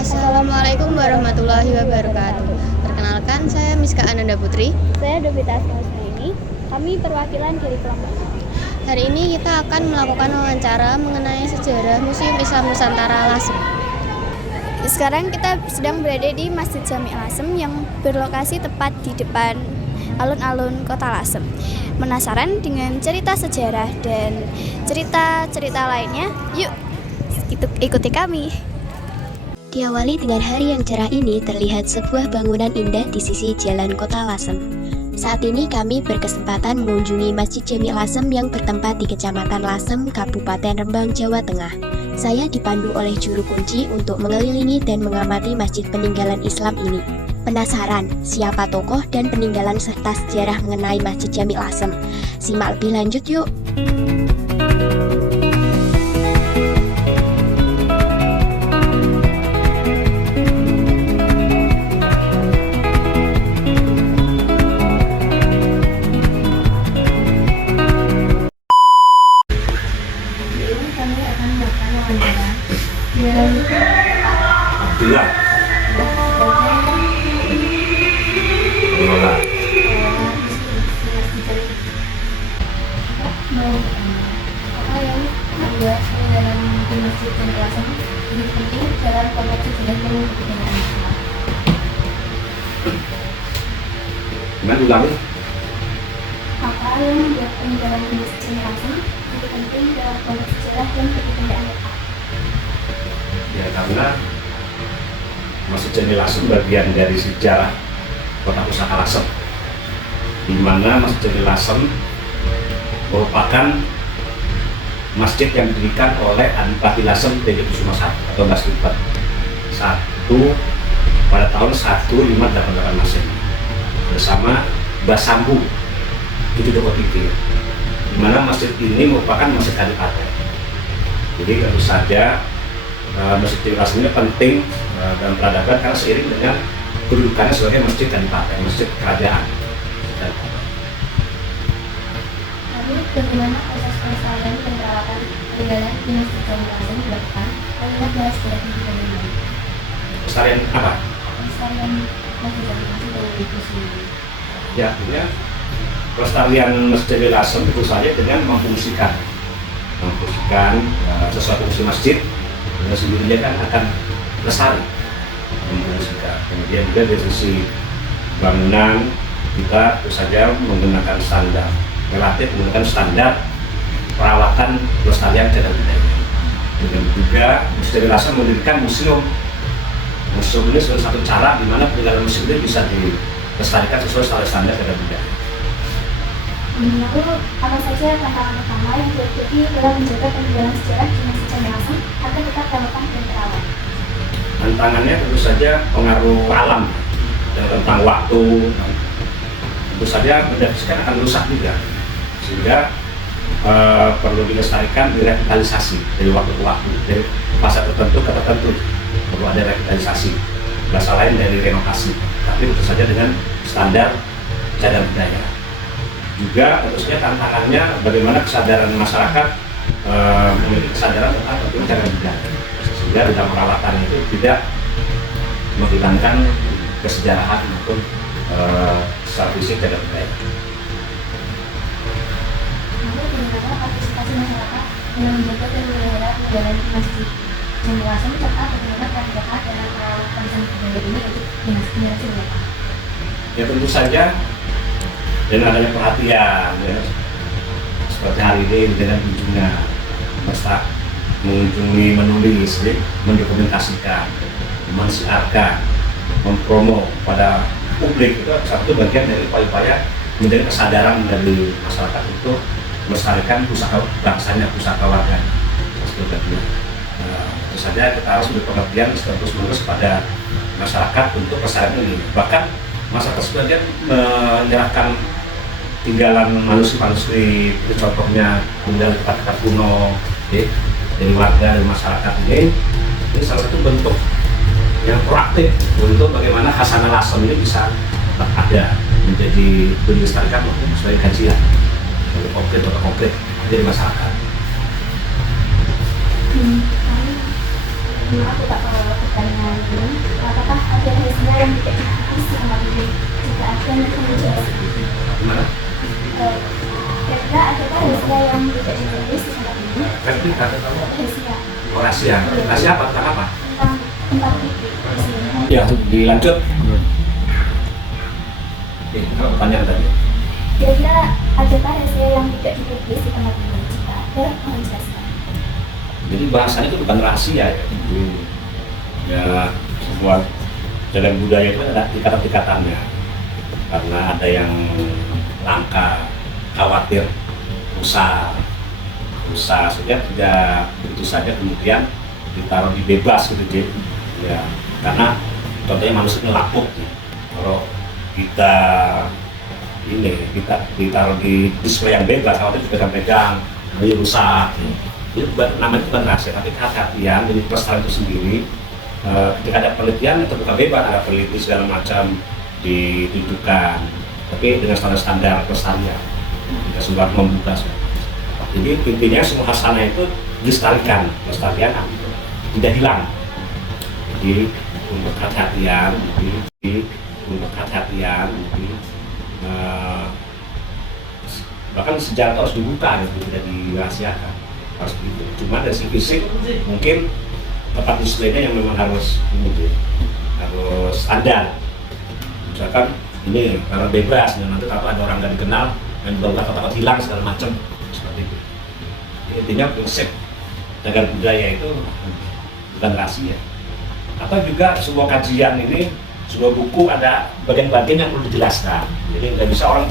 Assalamualaikum warahmatullahi wabarakatuh. Perkenalkan, saya Miska Ananda Putri. Saya Devita Asma. Kami perwakilan dari kelompok. Hari ini kita akan melakukan wawancara mengenai sejarah Museum Islam Nusantara Lasem. Sekarang kita sedang berada di Masjid Jami Lasem yang berlokasi tepat di depan alun-alun Kota Lasem. Penasaran dengan cerita sejarah dan cerita-cerita lainnya? Yuk, ikuti kami. Diawali dengan hari yang cerah ini, terlihat sebuah bangunan indah di sisi jalan Kota Lasem. Saat ini kami berkesempatan mengunjungi Masjid Jami Lasem yang bertempat di Kecamatan Lasem, Kabupaten Rembang, Jawa Tengah. Saya dipandu oleh juru kunci untuk mengelilingi dan mengamati masjid peninggalan Islam ini. Penasaran siapa tokoh dan peninggalan serta sejarah mengenai Masjid Jami Lasem? Simak lebih lanjut yuk! Abdullah. Apa yang membuat peninggalan di Masjid Jami Lasem lebih penting dalam konteks sejarah dan kepentingan Islam? Gimana ulangi? Apa yang membuat peninggalan di Masjid Jami Lasem lebih penting dalam konteks sejarah dan kepentingan Islam? Ya karena Masjid Jami Lasem bagian dari sejarah Kota Pusaka Lasem, di mana Masjid Jami Lasem merupakan masjid yang didirikan oleh Adipati Lasem Tejo Kusuma I atau Mbah Slipat I pada tahun 1588 Masehi bersama Mbah Sambu itu Joko Tingkir, di mana masjid ini merupakan masjid Kadipaten. Jadi tentu saja Masjid Jami Lasem ini penting dalam peradaban karena seiring dengan kedudukannya sebagai masjid Kadipaten, masjid kerajaan. Lalu bagaimana proses pelestarian dan perawatan peninggalan di Masjid Jami Lasem dilakukan? Mengingat bahas sejarah pendidikan yang baik. Pelestarian apa? Pelestarian Masjid Jami Lasem dari itu sendiri. Ya, artinya pelestarian Masjid Jami Lasem itu saja dengan memfungsikan sesuatu fungsi masjid, dan sendirinya kan akan lestari memfungsikan. Kemudian juga dari sisi bangunan kita tentu saja menggunakan standar perawatan pelestarian cagar budaya. Dan juga Masjid Jami Lasem mendirikan museum. Museum ini salah satu cara di mana peninggalan museum ini bisa dilestarikan sesuai standar cagar budaya. Lalu apa saja tantangan utama yang dihadapi dalam menjaga peninggalan sejarah di Masjid Jami Lasem agar tetap relevan dan terawat? Tantangannya tentu saja pengaruh alam dan tentang waktu, tentu saja benda fisik akan rusak juga, sehingga perlu dilestarikan, direvitalisasi dari waktu ke waktu, dari masa tertentu ke tertentu perlu ada revitalisasi, bahasa lain dari renovasi, tapi tentu saja dengan standar cagar budaya. Juga tentu saja tantangannya bagaimana kesadaran masyarakat memiliki kesadaran tentang pentingnya cagar budaya, sehingga dalam perawatan itu tidak menghilangkan kesejarahan maupun secara fisik cagar budaya. Lalu bagaimana partisipasi masyarakat dalam menjaga dan memelihara peninggalan di Masjid Jami Lasem serta bagaimana peran mereka dalam perawatan budaya ini untuk generasi mendatang? Ya tentu saja dengan adanya perhatian, ya, seperti hari ini dengan kunjungan, mengunjungi, menulis, ya, mendokumentasikan, mensiarkan, mempromo pada publik, itu satu bagian dari upaya-upaya menjadi kesadaran dari masyarakat untuk melestarikan pusaka bangsanya, pusaka warganya. Tentu saja kita harus berpengertian terus-menerus pada masyarakat untuk kesadaran ini. Bahkan masyarakat sebagian menyerahkan tinggalan manuskrip, contohnya tinggal kata-kata kuno dari warga, dari masyarakat ini salah satu bentuk yang proaktif untuk bagaimana Hasanah Lasem ini bisa ada menjadi dilestarikan sebagai kajian konkret dari masyarakat. Aku tak tahu pertanyaan yang tidak ditulis di kamar mandi jika ada yang menjawab. Gimana? Kira-kira adakah rahasia yang tidak ditulis di kamar mandi? Replika. Rahasia Rahasia. Rahasia apa? Tentang apa? tentang tempat titik di sini. Ya, dilanjut. Oke, kalau pertanyaan tadi. Kira-kira adakah rahasia yang tidak ditulis di kamar mandi jika ada menjelaskan? Jadi bahasanya itu bukan rahasia ya. Ya, sebuah dalam budaya itu ada ikatan-ikatannya. Karena ada yang langka, khawatir, rusak, sehingga tidak begitu saja kemudian ditaruh di bebas gitu, J. Ya, karena contohnya manusia ini lapuk. Kalau kita ditaruh di display yang bebas, khawatir juga pegang, ini rusak. Itu namanya bukan rahasia, tapi kehati-hatian. Jadi pelestarian itu sendiri, ketika ada penelitian itu bukan bebas, ada peneliti segala macam ditentukan, tapi dengan standar pelestarian, tidak semua membuka. Jadi intinya semua hasanah itu dilestarikan, pelestarian tidak hilang. Jadi untuk kehati-hatian, bahkan sejarah itu harus dibuka, gitu, tidak dirahasiakan. Harus begitu. Cuma dari segi fisik mungkin tempat displaynya yang memang harus standar. Misalkan ini karena bebas, nanti kalau ada orang nggak dikenal yang juga takut hilang segala macam seperti itu. Jadi, intinya prinsip jaga budaya itu bukan rahasia. Atau juga sebuah kajian ini, sebuah buku ada bagian-bagian yang perlu dijelaskan. Jadi nggak bisa orang